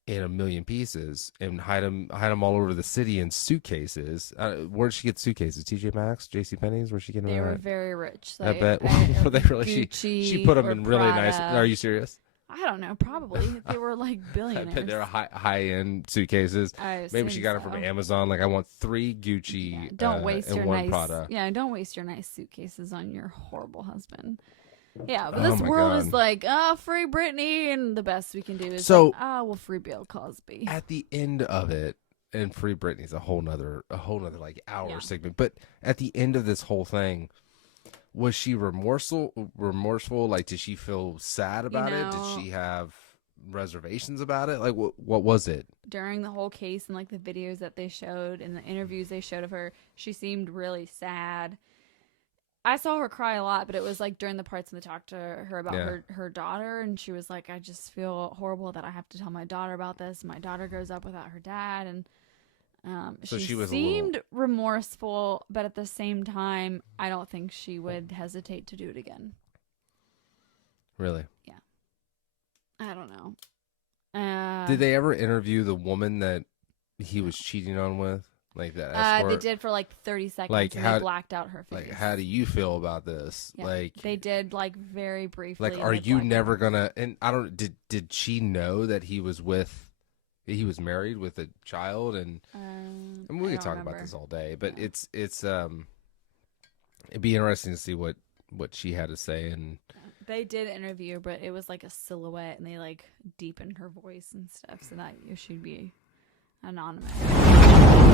in a million pieces and hide them all over the city in suitcases, where'd she get suitcases? TJ Maxx, JC Penney's? Where's she getting They them were at? very rich. I bet. Were they really? Gucci She put them or in really nice. Prada. Are you serious? I don't know. Probably they were like I billionaires. bet they're high end suitcases. I Maybe she assume got them so. from Amazon. Like, I want 3 Gucci. Yeah, don't waste and your one nice. Prada. Yeah, don't waste your nice suitcases on your horrible husband. Yeah, but Oh this my world God. is like, free Britney, and the best we can do is So- we'll free Bill Cosby. At the end of it, and Free Britney's a whole nother like hour Yeah. segment. But at the end of this whole thing, was she remorseful? Like, did she feel sad about it? know- Did she have reservations about it? Like, what was it? During the whole case and like the videos that they showed and the interviews they showed of her, she seemed really sad. I saw her cry a lot, but it was like during the parts when they talked to her about Yeah. her daughter, and she was like, I just feel horrible that I have to tell my daughter about this. My daughter grows up without her dad, and So she she was a seemed remorseful, but at the same time, I don't think she would hesitate to do it again. Really? I don't know. Did they ever interview the woman that he was cheating on with? Like that escort? They did for like 30 seconds, Like, and how- they blacked out her face. Like, how do you feel about this? Yeah, Like, they did like very briefly. like, and are they you blacked never out. gonna? And I don't. Did she know that he was married with a child? And I mean, we I could don't talk remember. about this all day, but Yeah. it's it'd be interesting to see what she had to say. And They did interview her, but it was like a silhouette, and they like deepened her voice and stuff, so that she'd be anonymous.